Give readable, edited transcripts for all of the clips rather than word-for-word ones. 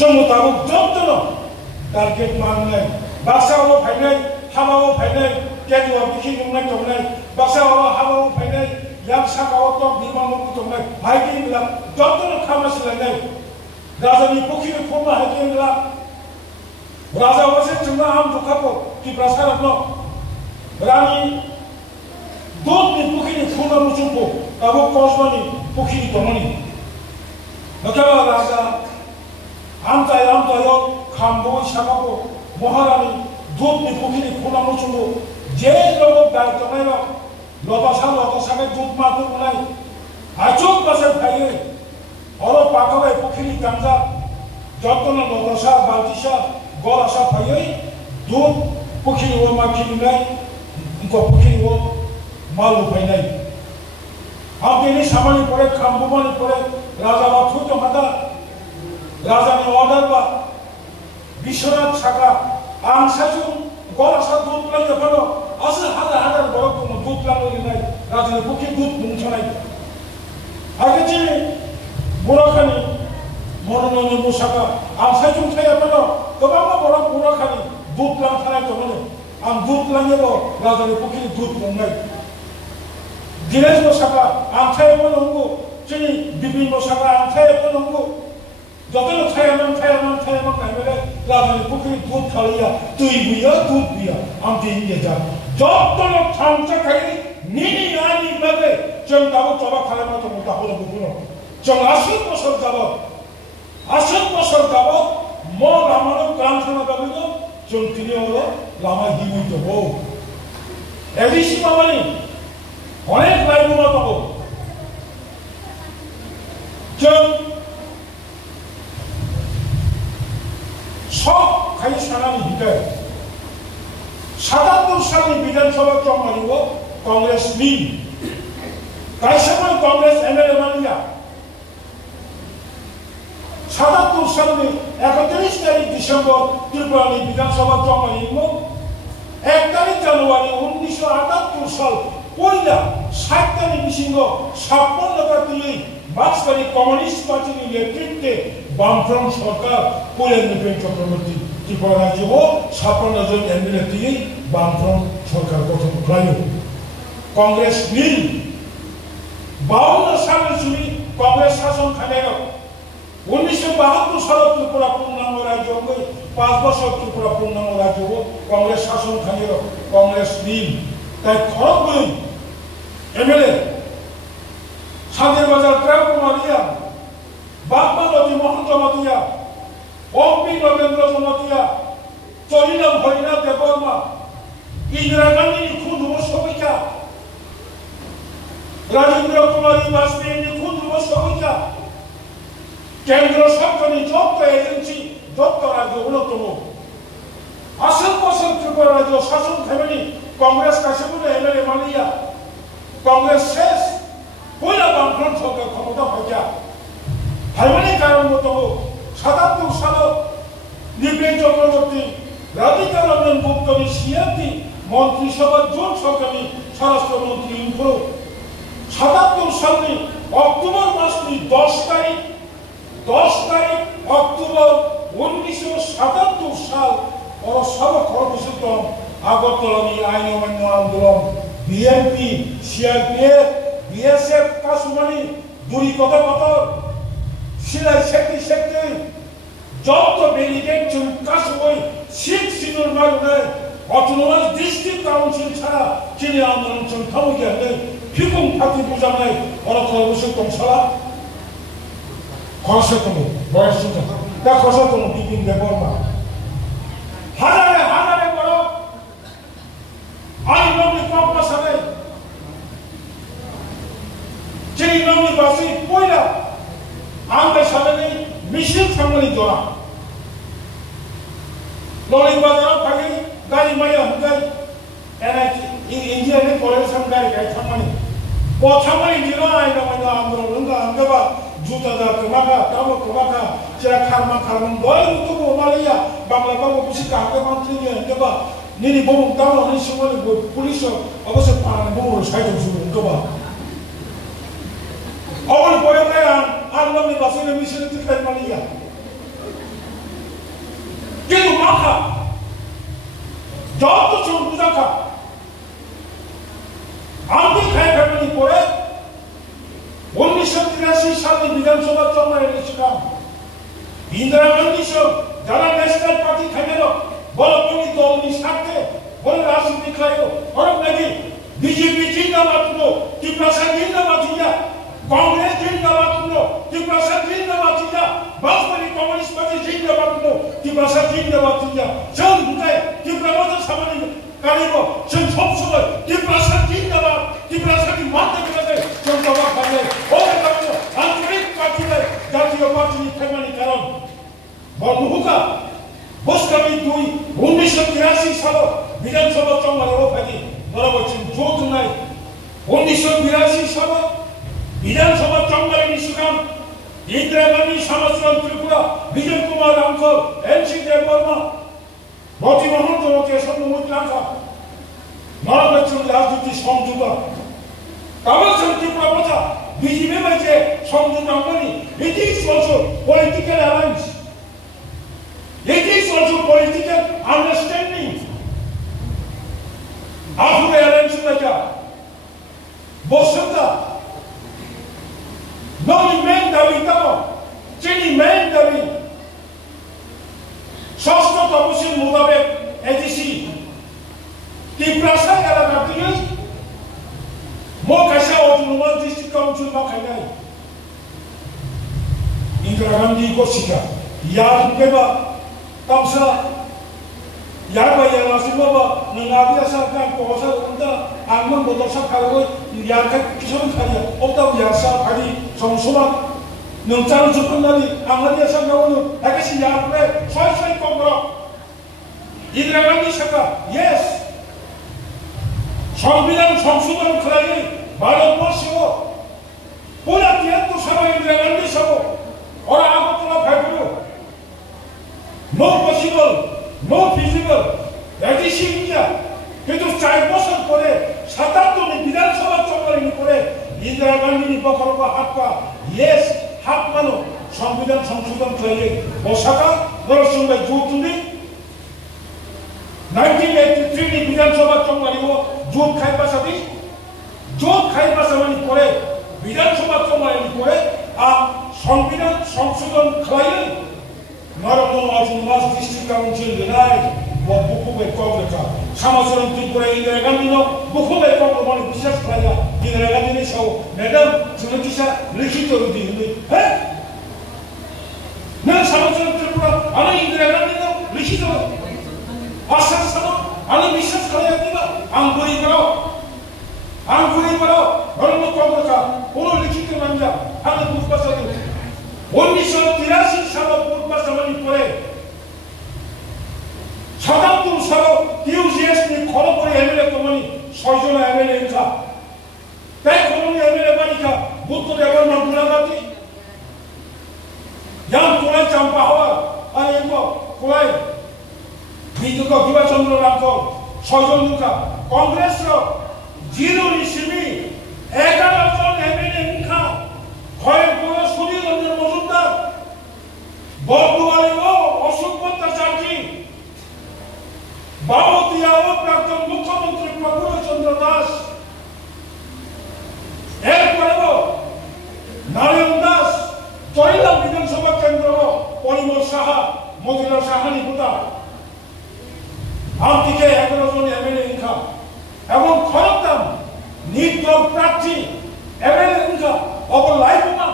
मुताबिक जब टारगेट मांगनाय बाक्सायाव फायनाय हाबाव फायनाय केजुआ बिखि नुनाय दंनाय बाक्सायाव हाबाव फायनाय याबसागाव तो बिमानाव दंनाय हायकिंला जब खामासिलायनाय राजानि पखिनि फमा हायकिंला राजा वसे जोंना आम दुखापो कि प्रसारनो रानी दूधनि पखिनि फुना मुसुंपो आबो कसमानि पखिनि दंनि नकाबा राजा आमतायो खामबो सागाबो महारानी दूधनि पखिनि फुना मुसुंपो जे लोग दायतनायनो लतासा के दूध मातु बनाय आचुक बसे फाये और पाकवे पखिनि गांजा जतन लतासा बाल्टिसा गलासा फाये दूध पखिनि वो माखिनाय इनको पखिनि वो मालु फायनाय हम दिनै सामानि परे खामबुमानि परे राजा बाथु दमादा राजानि अर्डार बा बिश्वनाथ सागा आं साजु गलासा दूध लायो बनो असर हाजार बरक दङ दूध लांनाय राजानि पखि दूध मुंसनाय आगे दिनै बरखानि मनोनयन मुसाका आं साजु थाया बनो गोबां बरक बरखानि दूध लांथानाय दङ आं दूध लाङेबो राजानि पखि दूध मुंनाय दिनेश मुसाका आं थायाबो नंगौ जोंनि बिपिन मुसाका आं थायाबो नंगौ जतन थायामोन नायबाय राजानि पखि दूध खालिया दै बियो दूध बिया आं दिनै जा जतन थांजाखायो निनि नानि बागै जों दाबो जबा खालामना दङ दाबो बुङो जों 80 बोसोर जाबो म लामानो गांथाना दाबिनो जों दिनैआव लामा हिमै दङ एदिसि माबानि अनेक लाइबुमा दङ जों सब खालि सानानि हिटे 77 सालनि विधानसभा चुनाव कांग्रेसनि गायसननाय कांग्रेस एमएलए मानिया 77 सालनि 31 तारिख डिसेम्बर त्रिपुरानि विधानसभा चुनाव 1 तारिख जानुवारि 1978 साल पयला 60 तारिख बिसिंगो 56 दिनै मार्क्सबारि कम्युनिस्ट पार्टीनि नेतृत्वे वामफ्रंट सरकार पयलानिफ्राय चक्रवर्ती त्रिपुरा राज्योआव 56 जन एमएलए दिनै वामफ्रंट सरकार गठन खालामो कांग्रेसनि 52 सालनि कांग्रेस शासन खानायाव 1972 सालाव त्रिपुरा पूर्णांग राज्योआव 5 बोसोर त्रिपुरा पूर्णांग राज्योआव कांग्रेस शासन खानायाव कांग्रेसनि ताई खरगबुई एमएलए सादेर बाजार ट्राक कुमारिया बागमावती महंत मतिया ओपी नरेंद्र मतिया चलिना भैना देवबर्मा इंदिरा गांधी खुद समीक्षा राजेंद्र कुमारी वाजपेयी खुद समीक्षा केंद्र सरकार जब एजेंसी जब राज्य दङ आसल बोसोर त्रिपुरा राज्य शासन खालामनानै कांग्रेस गासैबो एमएलए मानिया कांग्रेस शेष पयला वामफ्रंट सरकार क्षमता फैया हायमानि कारण दङ 77 सालाव निपेन चक्रवर्ती राधिका रंजन गुप्तनि सियाती मन्त्रिसभा जन सरकारनि स्वराष्ट्र मन्त्री इनखौ 77 सालनि अक्टोबर मासनि 10 तारिख अक्टोबर 1977 साल और सब खरबुसुत आगरतलानि आइन अमान्य आंदोलन बीएमपी सीआरपीएफ बीएसएफ कासुमानि दुरी कथा सिलाय सेक्टी जब बेरिकेड जों कासुमै सिट सिनुर मारुनाय अटोनमास डिस्ट्रिक्ट काउन्सिल छाड़ा चिनि आन्दोलन जों थामगियानै फिकुं पार्टी बुजानाय और खरबुसुत दंसाला खरसा दङ बयसिन दा खरसा दङ बिपिन देबबर्मा हाजारे बड़ आइ नमनि कम्पा सानै चिनि नमनि बासि पयला आंबे सानै मिसिल थांनानै जरा लरि बाजाराव फागै गारि माया हुंगाय एनआईटी इंजिनियारिं कलेज गारि गाय थांनानै बथामानि दिना आइना माइना आन्दोलन हंगा जुता कमाका ताबो कमाका जेरा खारमान बय मुतुबो मालिया बांला बाबो बिसि काके मानथ्रिनि हंगा निनि बम दानो हनि सिमनि पुलिस अबसे पान बम साइड जुबो हंगा अबल बयनाय आं नमनि बासैनो मिसिल तिखाय मालिया যতজন বুঝাখা আমি খাই ফ্যামিলি করে 1983 সালে বিধানসভা চৌমারে এনেছিলাম ইন্দিরা গান্ধী সব যারা ন্যাশনাল পার্টি খাইল বড় কোনি দলনি স্বার্থে বড় রাজনীতি খাইল অনেক নাকি বিজেপি জিন্দাবাদ হলো ত্রিপুরা জিন্দাবাদ হইয়া কংগ্রেস জিন্দাবাদ হলো ত্রিপুরা জিন্দাবাদ হইয়া বামপন্থী কমিউনিস্ট পার্টি জিন্দাবাদ হলো ত্রিপুরা জিন্দাবাদ হইয়া जों বুঝাই ত্রিপুরা মধ্যে সামান্য কারিব जों সবসময় ত্রিপুরা জিন্দাবাদ ত্রিপুরাকে মানতে গেলে जों জবাব পাইলে ওই কারণে আন্তরিক পার্টিতে জাতীয় পার্টির ফেমানি কারণ বন্ধুকা বসকামি 1983 সালে বিধানসভা চৌমারে ওখানে ধরা বলছেন জোট নাই 1982 সালে বিধানসভা চৌমারে নিশিকাম ইন্দিরা গান্ধী সমাজরাম ত্রিপুরা বিজয় কুমার রামকর এনসি দেব বর্মা রতিমোহন জনকে সন্মুখলাঙ্কা ধরা বলছেন রাজনীতি সমঝোতা কামালচন্দ্র ত্রিপুরা কথা বিজেপি বলছে সমঝোতা মানে it is also political alliance it is also political understanding after alliance like বসতা নই মেন দাবি তাও চিনি মেন দাবি ষষ্ঠ তপসিল মোতাবেক এডিসি ত্রিপুরা এলাকা থেকে মোকাশা অটোনোমাস ডিস্ট্রিক্ট কাউন্সিল বাখাইনাই ইন্দিরা গান্ধী গোসিকা ইয়ার কেবা তামসা यार भाई यार आसिम बाबा नंगाबिया सरकार को असर अंदर आगमन बदलसा खारगो यार का किसान खारिया अब तब यार सा खारी संसोबा नंचार जुपनाली आमादिया संगावनो एकासी यार पे सय कमरो इंदिरा गांधी सरकार यस संविधान संशोधन खालाय भारतवर्षो पूरा 73 साल इंदिरा गांधी सब और आगतला भाइबो no possible no feasible ADC India কিন্তু 4 বছর পরে 77 বিধানসভা চৌমারি পরে ইন্দিরা গান্ধী বকরবা হাতপা ইয়েস হাত মানো সংবিধান সংশোধন করে ওসাকা নরসিংহ জুটুনি 1983 বিধানসভা চৌমারি ও জোট খাইবা সাথী জোট খাইবা সামানি পরে বিধানসভা চৌমারি পরে আ সংবিধান সংশোধন করে নরকম অটোনোমাস ডিস্ট্রিক্ট কাউন্সিল নাই বুকুবে কংগ্রেসা সমাজরম ত্রিপুরা ইন্দিরা গান্ধী বুকুবে কংগ্রেস বিশেষ খাইয়া ইন্দিরা গান্ধী সব ম্যাডাম সুনতিসা লিখিত রুদি হ্যাঁ না সমাজরম ত্রিপুরা আমি ইন্দিরা গান্ধী লিখিত আশ্বাস করো আমি বিশ্বাস খাইয়া দিবা আঙ্গুরি করো ধর্ম কংগ্রেসা পুরো লিখিত মানজা আমি বুঝবাসা 1983 সালে পূর্বাচরণ করে 77 সালে টিউজিএস নি খড়গপুর এমএলএ কমনি 6 জন এমএলএ ইনকা তাই কমনি এমএলএ বানিকা বুদ্ধ দেবর মন্ডলাগাতি ইয়াম কোলাই চাম্পা হওয়া আর এমো কোলাই বিদ্যুৎ দিবাচন্দ্র রামকর 6 জন ইনকা কংগ্রেস জিরো নিসিমি 11 জন এমএলএ ইনকা খড়গপুর সুনীল রঞ্জন মজুমদার বর্তমানে অশোক ভট্টাচার্য বাবতিয়া ও প্রাক্তন মুখ্যমন্ত্রী প্রফুল্ল চন্দ্র দাস এরপরে নারায়ণ দাস চরিলাম বিধানসভা কেন্দ্র পরিমল সাহা মতিলাল সাহানি বুতা আমদিকে 11 জন এমএলএ ইনকা এবং খড়গদাম নির্দল প্রার্থী এমএলএ ইনকা অবর লাইফমা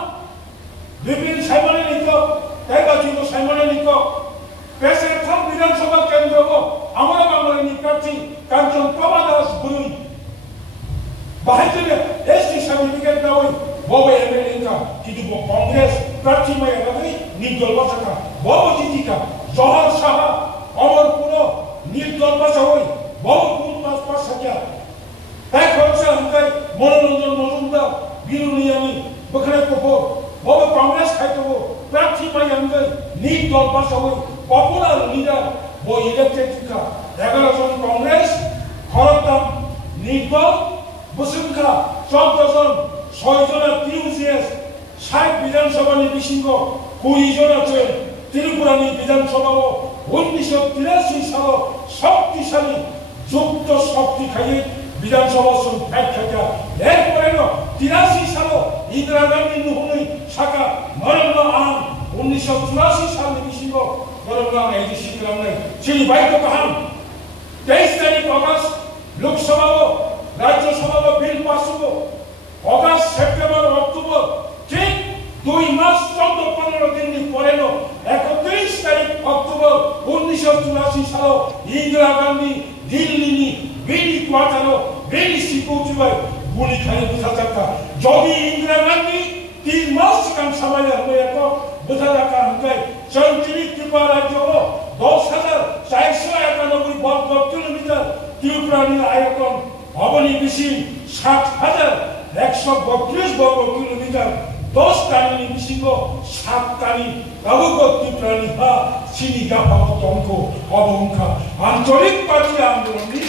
বিপিন সাইমনে নিত তাইবাজিব সাইমনে নিত পেশের থাম বিধানসভা কেন্দ্র আমরা বাংলার প্রার্থী কাঞ্চন প্রভা দাস গুরুই বাহিতে এসটি সার্টিফিকেট না ওই ববে এমএলএ ইনকা কিন্তু কংগ্রেস প্রার্থী ময় এলাকায় নির্দল বাসাকা বব জিতিকা জহর সাহা অমরপুর নির্দল বাসা ওই ববপুর পাঁচ সাকিয়া তাই খরচা হুকাই মনোরঞ্জন মজুমদার বিরুনিয়ানি বখরে কপো ববে কংগ্রেস খাইতবো প্রার্থী মাই আঙ্গল নির্দল বাসা ওই পপুলার লিডার ও ইলেক্টেড কা 11 জন কংগ্রেস খরদাম নির্দল বসুমখা 14 জন 6 জন টিউজিএস 60 বিধানসভা নিবিসিংহ 20 জন ত্রিপুরা বিধানসভা 1983 সাল শক্তিশালী যুক্ত শক্তি খাইয়ে বিধানসভা ব্যাখ্যা এরপরেও 83 সালে ইন্দিরা গান্ধী নুহুনি শাখা নরেন্দ্র আন 1984 সালে বিশিব নরেন্দ্র আন এই শিখলাম নাই সেই বাইক কাহান 23 তারিখ August Lok Sabha Rajya Sabha bill pass হব অগস্ট সেপ্টেম্বর অক্টোবর ঠিক 2 মাস 14-15 দিন পরে 31 তারিখ অক্টোবর 1984 সালে ইন্দিরা গান্ধী দিল্লি বেরি কোয়ার্টারও বেরি সিকিউরিটি গুলি খাইয়ে বুঝা যাকা যদি ইন্দিরা গান্ধী 3 মাস কাম সময় হবে এত বুঝা যাকা হয়ে চৌত্রিশ ত্রিপুরা রাজ্য 10,491 বর্গ কিলোমিটার ত্রিপুরার আয়তন ভবনী বেশি 7,132 বর্গ কিলোমিটার 10 টানি বিশিঙ্গ 7 টানি অবগত ত্রিপুরানি বা সিনিগা ভক্তঙ্ক অবংখা আঞ্চলিক পার্টি আন্দোলনী